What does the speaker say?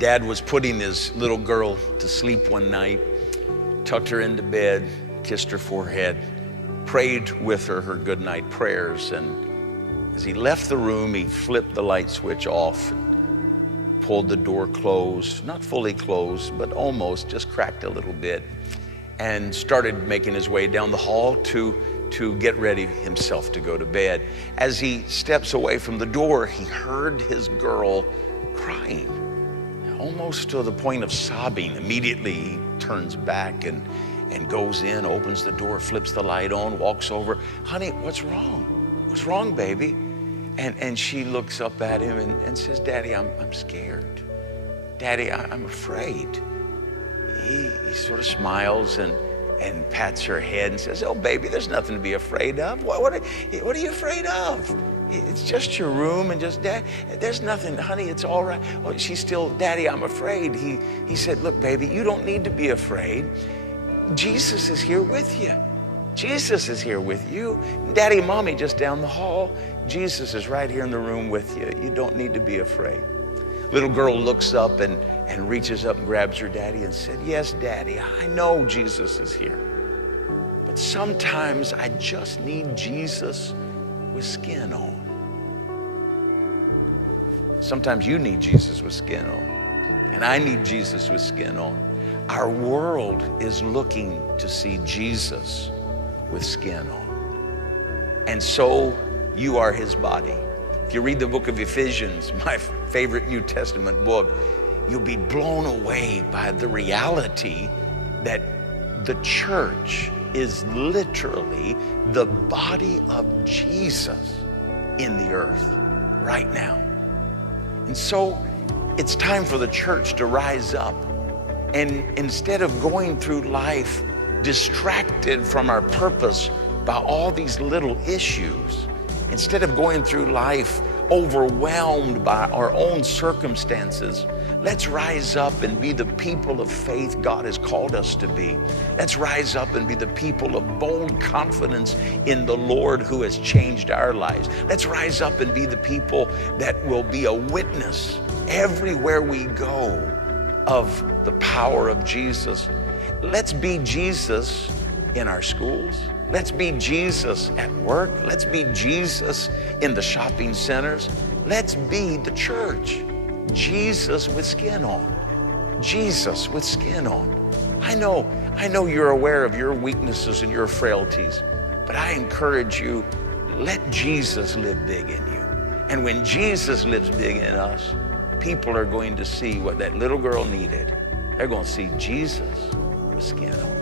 Dad was putting his little girl to sleep one night, tucked her into bed, kissed her forehead, prayed with her goodnight prayers. And as he left the room, he flipped the light switch off and pulled the door closed, not fully closed, but almost, just cracked a little bit, and started making his way down the hall to get ready himself to go to bed. As he steps away from the door, he heard his girl crying, almost to the point of sobbing. Immediately he turns back and goes in, opens the door, flips the light on, walks over. Honey, what's wrong? What's wrong, baby? And she looks up at him and says, Daddy, I'm scared. Daddy, I'm afraid. He sort of smiles and pats her head and says, oh, baby, there's nothing to be afraid of. What are you afraid of? It's just your room and just, Dad, there's nothing, honey, it's all right. Oh, she's still, Daddy, I'm afraid. He said, look, baby, you don't need to be afraid. Jesus is here with you. Jesus is here with you. Daddy and Mommy just down the hall. Jesus is right here in the room with you. You don't need to be afraid. Little girl looks up and reaches up and grabs her daddy and said, yes, Daddy, I know Jesus is here. But sometimes I just need Jesus with skin on. Sometimes you need Jesus with skin on. And I need Jesus with skin on. Our world is looking to see Jesus with skin on. And so you are his body. If you read the book of Ephesians, my favorite New Testament book, you'll be blown away by the reality that the church is literally the body of Jesus in the earth right now. And so it's time for the church to rise up. And instead of going through life distracted from our purpose by all these little issues, instead of going through life overwhelmed by our own circumstances, let's rise up and be the people of faith God has called us to be. Let's rise up and be the people of bold confidence in the Lord who has changed our lives. Let's rise up and be the people that will be a witness everywhere we go of the power of Jesus. Let's be Jesus in our schools. Let's be Jesus at work. Let's be Jesus in the shopping centers. Let's be the church. Jesus with skin on. Jesus with skin on. I know you're aware of your weaknesses and your frailties, but I encourage you, let Jesus live big in you. And when Jesus lives big in us, people are going to see what that little girl needed. They're going to see Jesus with skin on.